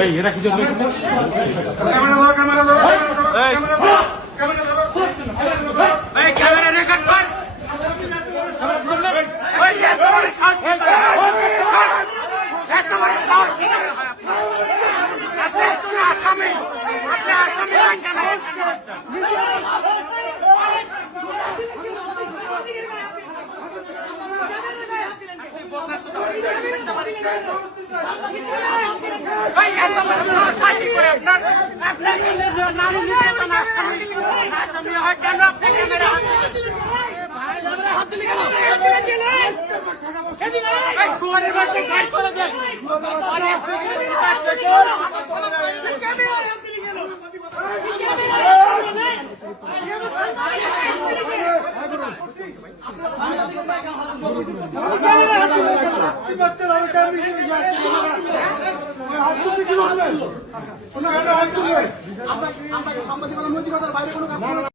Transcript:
এই এরা কিছু ক্যামেরা ধরো ক্যামেরা ধরো ক্যামেরা ধরো ক্যামেরা ধরো এই ক্যামেরা রেকর্ড কর কি হয়? কি হয়? আপনি আসামি আপনি আসামি আপনার? আমরা সাংবাদিকতার নৈতিকতার বাইরে কোনো কাজ।